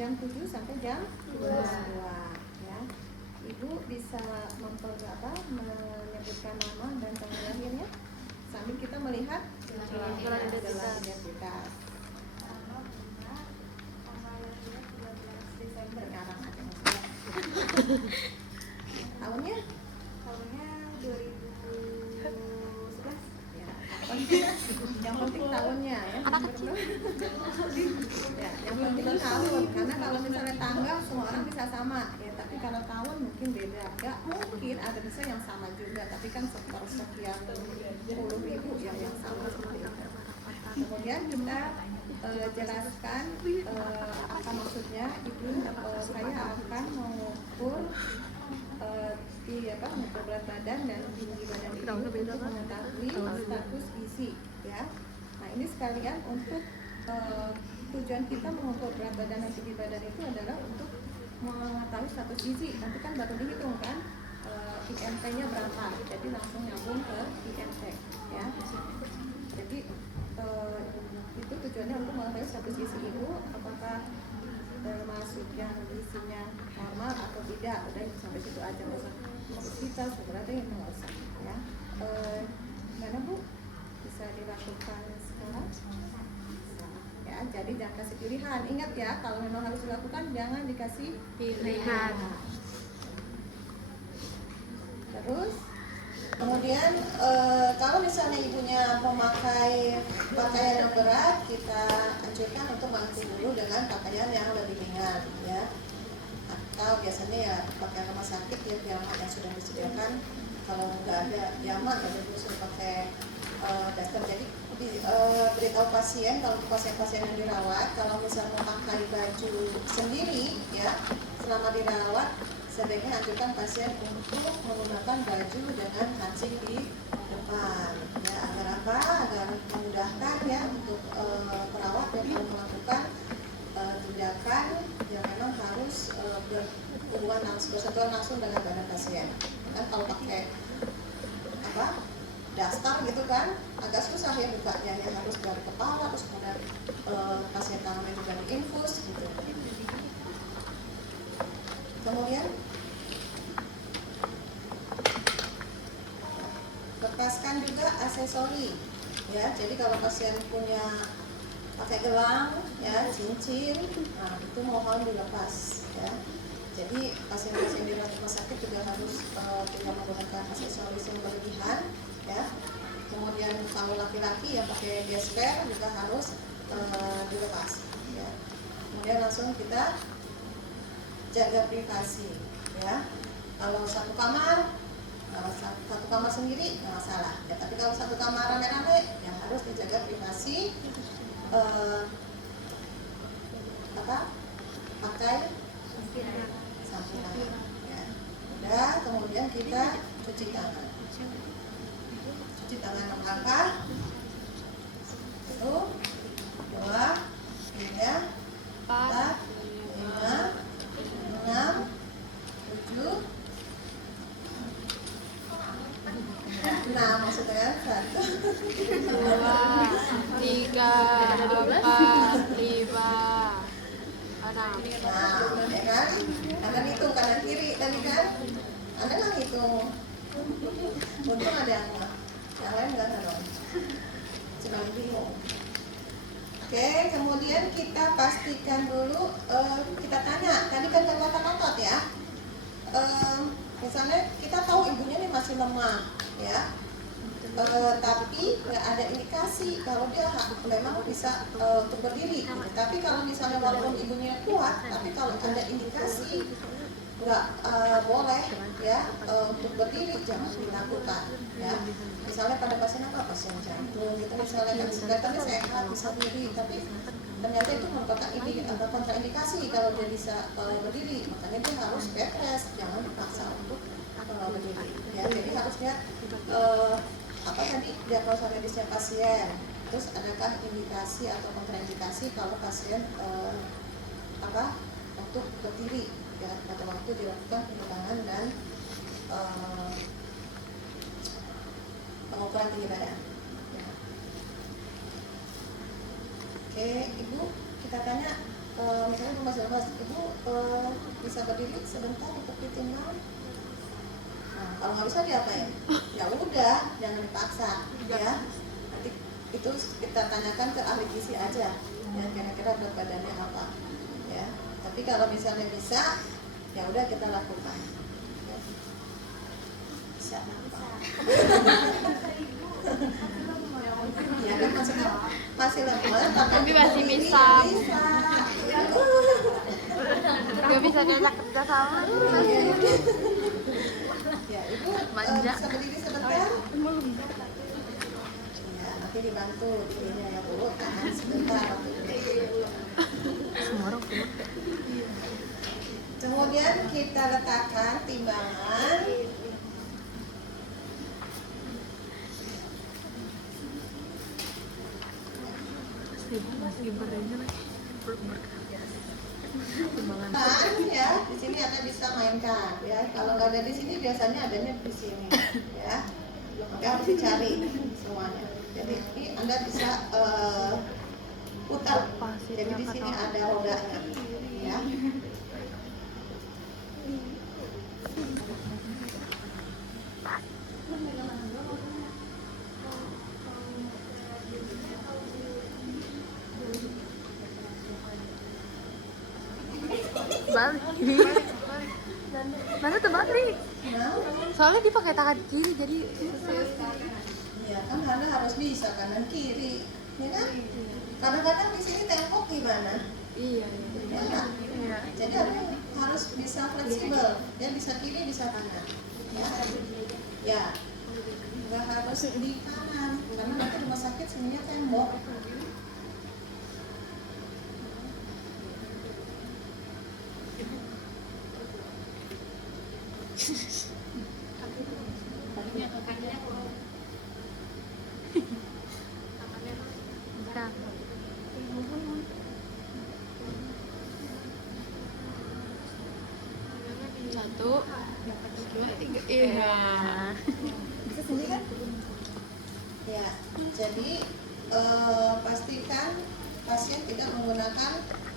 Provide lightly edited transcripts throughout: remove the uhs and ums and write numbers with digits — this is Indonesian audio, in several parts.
jam 7 sampai jam 2 ya. Ibu bisa menyebutkan nama dan tanggal lahirnya sambil kita melihat gelar identitas. Tahunnya 2011 ya. Yang penting tahunnya ya. Ya, yang penting tahun, karena kalau misalnya tanggal semua orang bisa sama ya, tapi kalau tahun mungkin beda. Ya mungkin ada bisa yang sama juga, tapi kan sekian puluh ribu yang sama seperti itu. Kemudian kita jelaskan apa maksudnya. Ibu saya akan mengukur mengukur berat badan dan tinggi badan ibu untuk mengetahui status gizi ya. Nah ini sekalian untuk tujuan kita mengukur berat badan dan tinggi badan itu adalah untuk mengetahui status gizi. Nanti kan baru dihitung kan IMT-nya berapa, jadi langsung nyambung ke IMT ya. Jadi itu tujuannya untuk mengetahui status gizi ibu, apakah termasuk yang gizinya normal atau tidak. Udah sampai situ aja, nggak usah obesitas sebenarnya yang nggak usah ya. Mana Bu, bisa dilakukan sekarang ya. Jadi jangan kasih pilihan, ingat ya, kalau memang harus dilakukan jangan dikasih pilihan. Terus kemudian kalau misalnya ibunya memakai pakaian yang berat, kita anjurkan untuk mengganti dulu dengan pakaian yang lebih ringan ya. Atau biasanya ya pakaian rumah sakit ya, piyama yang sudah disediakan. Kalau nggak ada piyama, ya sudah pakai daster. Jadi beritahu pasien, kalau pasien-pasien yang dirawat, kalau misalnya memakai baju sendiri ya selama dirawat, sebaiknya anjurkan pasien untuk menggunakan baju dengan kancing di depan ya. Agar apa? Agar memudahkan ya untuk perawat yang melakukan tindakan yang memang harus bersentuhan langsung dengan badan pasien. Kan kalau pakai daster gitu kan agak susah ya bukanya, ya harus dari kepala terus kemudian pasien tangannya juga diinfus gitu. Kemudian lepaskan juga aksesori ya. Jadi kalau pasien punya pakai gelang ya, cincin, nah itu mohon dilepas ya. Jadi pasien-pasien di rumah sakit juga harus tidak menggunakan aksesoris yang berlebihan ya. Kemudian kalau laki-laki yang pakai gesper juga harus dilepas ya. Kemudian langsung kita jaga privasi ya. Kalau satu kamar sendiri nggak masalah ya, tapi kalau satu kamar rame-rame yang harus dijaga privasi. Pakai sabun tangan ya. Udah, kemudian kita cuci tangan 6 langkah. 1, 2, 3, 4, 5, 6, 7. Nah, maksudnya 1, 2, 3, 4, 5, 6. nah, ya kan? Anda hitung kanan kiri tadi kan? Anda nggak hitung. Untung ada yang lain nggak dong. Cuma bingung. Oke, kemudian kita pastikan dulu, kita tanya. Tadi kan otot-otot ya. Misalnya kita tahu ibunya nih masih lemah ya. Tapi nggak ada indikasi kalau dia memang bisa untuk berdiri. Tapi kalau misalnya walaupun ibunya kuat, tapi kalau ada indikasi nggak boleh ya untuk berdiri, jangan dilakukan ya. Misalnya pada pasien pasien jantung gitu, misalnya kan kelihatannya sehat bisa berdiri, tapi ternyata itu merupakan kontraindikasi kalau dia bisa berdiri, makanya dia harus bed rest, jangan dipaksa untuk berdiri ya. Jadi harus lihat tadi diagnosa medisnya pasien, terus adakah indikasi atau kontraindikasi kalau pasien untuk berdiri ya, pada waktu dilakukan pengulangan dan pengukuran tinggi badan ya. Oke, Ibu, kita tanya misalnya lemas-lemas, ibu bisa berdiri sebentar untuk ditimbang. Nah, kalau nggak bisa diapain? Ya udah, jangan dipaksa, ya. Nanti itu kita tanyakan ke ahli gizi aja, ya kira-kira berat badannya apa, ya. Tapi kalau misalnya bisa, ya udah kita lakukan. Ya. Bisa. Ya kan masih lemas, tapi masih ini bisa. Bisa. Gak bisa diajak kerja sama. Ya, ibu Manja. bisa berdiri sebentar. Ya, nanti dibantu dirinya ya bu, tahan sebentar. Kemudian kita letakkan timbangan. Ya, di sini Anda bisa mainkan ya. Kalau nggak ada di sini biasanya adanya di sini ya. Maka harus dicari semuanya. Jadi ini Anda bisa putar. Jadi di sini ada rodanya ya. Balik. Mana tuh balik? Nah, Soalnya dia pakai tangan kiri jadi ya kan Anda harus bisa kanan kiri, ya kan? Kadang-kadang di sini tembok gimana? iya. Ya, nggak? Jadi Anda harus bisa fleksibel, ya bisa kiri bisa kanan. Ya, nggak harus di kanan, karena nanti rumah sakit semuanya tembok. Satu, dua, tiga. Iya. Bisa sendiri kan? Ya, jadi pastikan pasien tidak menggunakan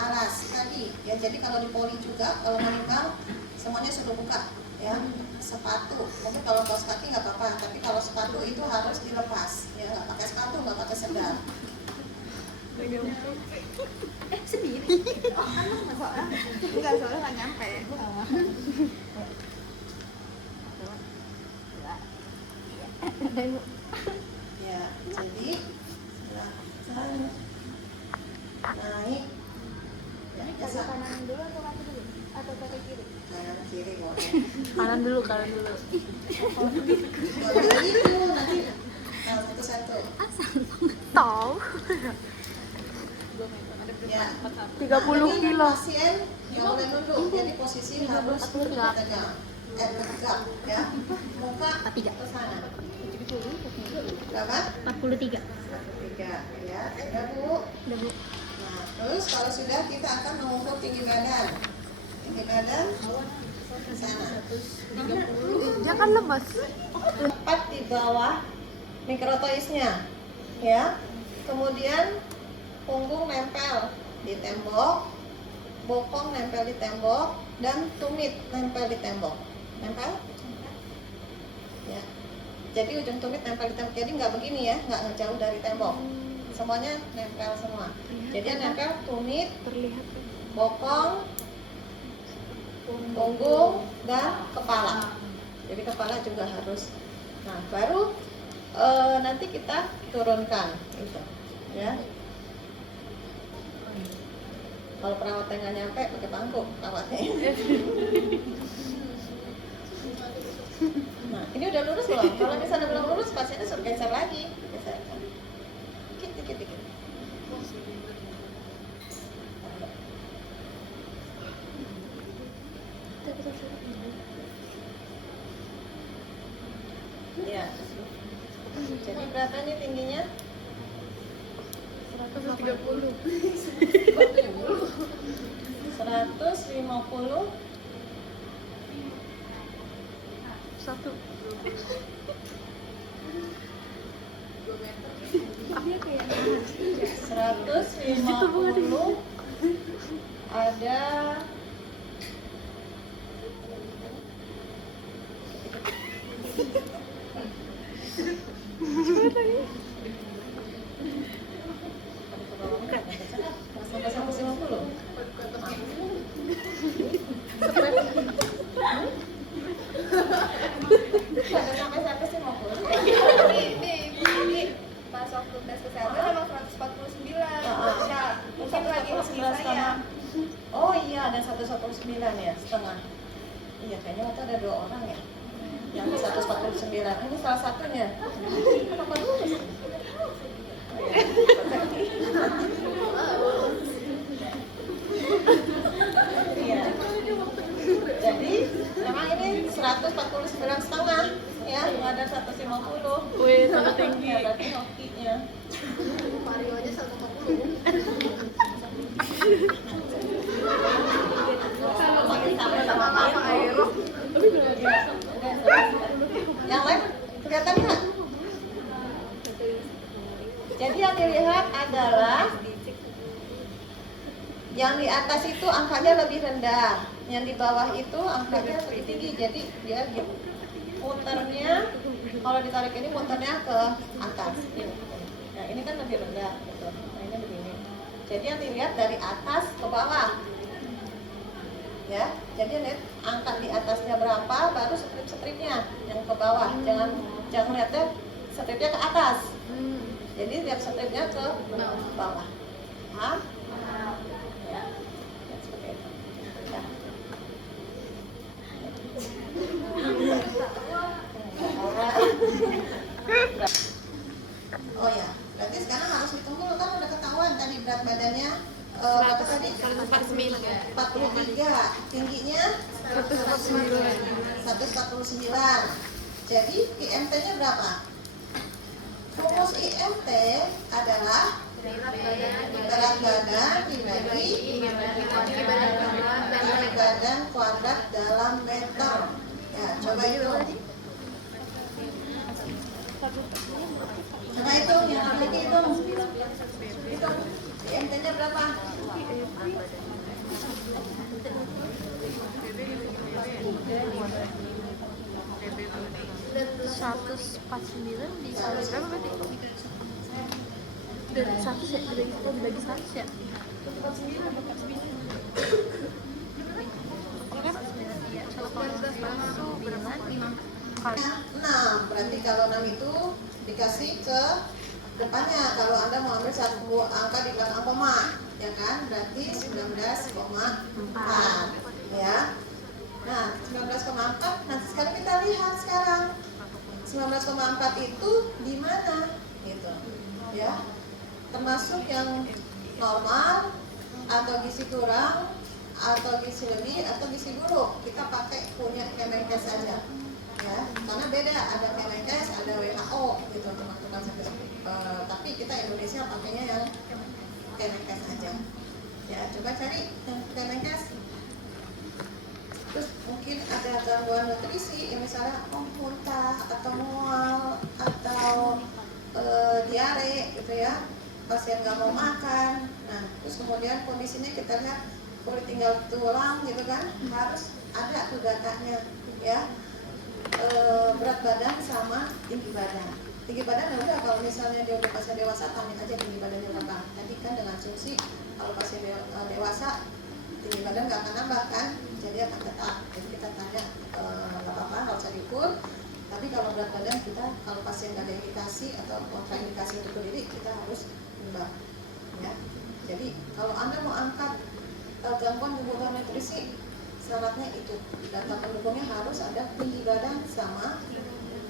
alas tadi. Ya, jadi kalau di poli juga kalau menimbang semuanya sudah buka, ya sepatu. Mungkin kalau kaos kaki nggak apa-apa, tapi kalau sepatu itu harus dilepas. Ya, nggak pakai sepatu, nggak pakai sendal. Sendiri. Enggak, soalnya nggak nyampe. Ya, jadi silakan naik. Ya, biasa. Kanan dulu atau kaki dulu? Atau kaki kiri? Kanan kiri boleh. Kanan dulu, kanan dulu. Kalau itu nanti satu-satu. Tahu. Ya, 30 kilo. Pasien yang boleh nunduk, jadi posisi harus tegak, tegak, ya. Muka ke sana. Berapa? 43. 3, ya. Sudah bu. Udah bu. Nah, terus kalau sudah kita akan mengukur tinggi badan. Tinggi badan ke sana. Dia kan lemas. Tepat di bawah mikrotoisnya, ya. Kemudian punggung nempel di tembok, bokong nempel di tembok, dan tumit nempel di tembok. Nempel? Ya. Jadi ujung tumit nempel di tembok. Jadi nggak begini ya, nggak jauh dari tembok. Semuanya nempel semua. Jadi yang nempel tumit, Terlihat. bokong, punggung, dan kepala. Jadi kepala juga harus. Nah, baru nanti kita turunkan, gitu, ya. Kalau perawatnya nggak nyampe, pakai bangku perawatnya. Nah, ini udah lurus belum? Kalau misalnya belum lurus, pasiennya suruh geser lagi. Geserkan. Dikit. Ya. Jadi berapa nih tingginya? 130. 150. Satu. 150 ada sampai 150. Ada sampai 150. Ini pas waktu tes kesehatan emang 149. Ya, mungkin lagi hasil saya. Oh iya, ada 149 ya, setengah. Iya, kayaknya waktu ada 2 orang ya. Yang 149. Ini salah satunya. Kenapa lulus? Iya. Jadi, memang ini 149 setengah ya, nggak ada 150. Wih, sangat tinggi. Ya, berarti hokinya. Mario aja 140. Sama-sama Aero. Yang lain kelihatan nggak? Jadi yang dilihat adalah yang di atas itu angkanya lebih rendah, yang di bawah itu angkanya lebih tinggi. Jadi dia gitu. Muternya, kalau ditarik ini muternya ke atas. Nah ini kan lebih rendah, gitu. Nah ini begini. Jadi yang dilihat dari atas ke bawah. Ya, jadi lihat angka di atasnya berapa, baru strip-stripnya yang ke bawah. Jangan lihatnya stripnya ke atas. Jadi lihat stripnya ke bawah. Paham? Ya, seperti itu. Ya. Oh ya, berarti sekarang harus hitung dulu kan udah ketahuan tadi berat badannya berapa tadi? 149. 43, tingginya 149. Jadi IMT-nya berapa? Rumus IMT adalah berat badan dibagi tinggi badan kuadrat dalam meter. Ya, coba itu. Coba itu, yang lagi itu. Itu IMT-nya berapa? Seratus 149 dikali berapa berarti? Dari 100 ya? Dibagi 100 ya? Kali 6, berarti kalau 6 itu dikasih ke depannya. Kalau Anda mau ambil satu angka di belakang koma, ya kan? Berarti 19,4 ya. Nah, 19,4. Nah, sekarang kita lihat sekarang 19,4 itu di mana? Gitu. Ya. Termasuk yang normal atau gizi kurang atau gizi lebih atau gizi buruk. Kita pakai punya Kemenkes saja. Ya, karena beda, ada Kemenkes, ada WHO gitu teman-teman. Tapi kita Indonesia pakainya yang Kemenkes aja. Ya, coba cari yang Kemenkes. Terus mungkin ada gangguan nutrisi, ya misalnya muntah atau mual atau diare gitu ya, pasien nggak mau makan. Nah, terus kemudian kondisinya kita lihat kulit tinggal tulang gitu kan, harus ada tuh datanya ya. Berat badan sama tinggi badan. Tinggi badan ya udah, kalau misalnya dia udah pasien dewasa tanya aja tinggi badannya berapa. Tadi kan dengan asumsi kalau pasien dewasa tinggi badan nggak akan nambah kan, jadi akan tetap. Jadi kita tanya nggak apa-apa, nggak usah diukur. Tapi kalau berat badan kita, kalau pasien nggak ada indikasi atau kontraindikasi untuk berdiri, kita harus nimbang. Ya. Jadi kalau Anda mau angkat gangguan kebutuhan nutrisi, syaratnya itu data pendukungnya harus ada tinggi badan sama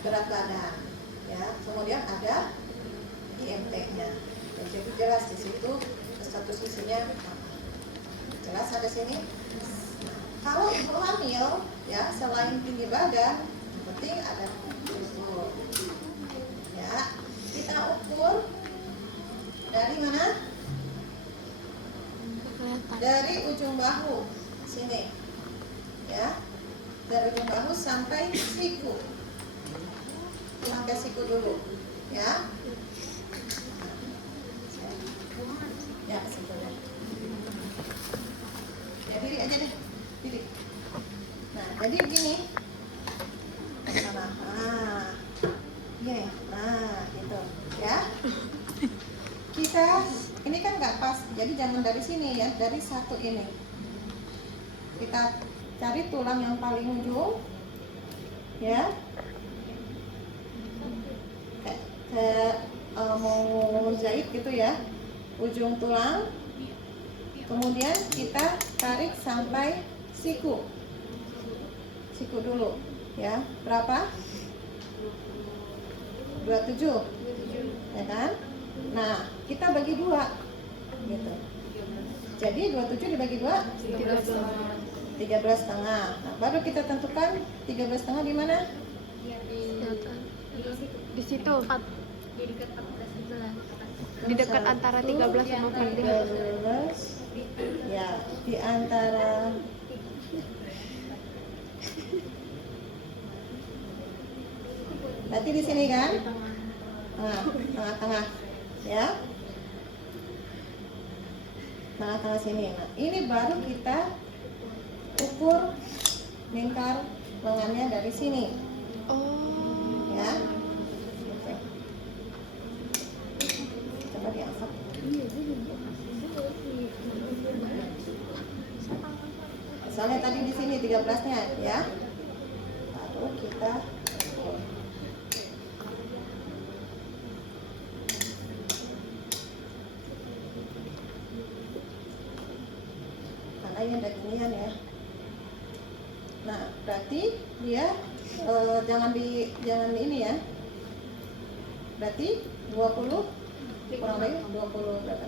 berat badan. Ya. Kemudian ada IMT-nya. Ya, jadi jelas di situ status gizinya jelas ada sini. Kalau ibu hamil, ya selain tinggi badan, yang penting ada ukur. Ya, kita ukur dari mana? Dari ujung bahu sini, ya, dari ujung bahu sampai siku, sampai siku dulu, ya. Ya, siku dulu. kita ini kan nggak pas, jadi jangan dari sini ya, dari satu ini kita cari tulang yang paling ujung ya, kayak mau jahit gitu ya, ujung tulang, kemudian kita tarik sampai siku dulu ya, berapa? 27 ya kan. Nah kita bagi dua gitu, jadi 27 dibagi 2 13,5. Nah, baru kita tentukan 13,5 di mana? Di situ. Di dekat antara 13 sama 14. 13 ya, di antara berarti di sini kan? Nah, tengah-tengah ya, tengah-tengah sini. Nah ini baru kita ukur lingkar lengannya dari sini ya. Coba diangkat. Misalnya tadi di sini 13-nya ya, baru kita ukur. Karena ini ada ginian ya. Nah, berarti dia jangan di ini ya. Berarti 20 kurang lagi 20 berapa?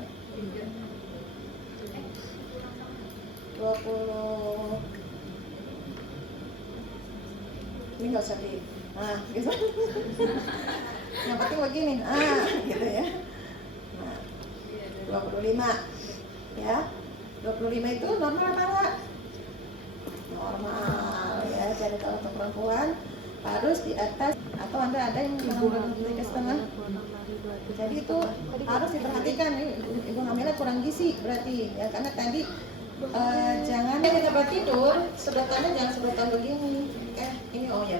20 ini nggak usah di gitu. Yang penting begini, gitu ya. Nah, 25 ya. 25 itu normal apa enggak? Normal ya. Jadi kalau untuk perempuan harus di atas, atau ada yang 3,5. Jadi itu harus diperhatikan, ibu hamilnya kurang gizi berarti ya, karena tadi jangan kita tidur sedotannya jangan sedotan begini, ini oh ya.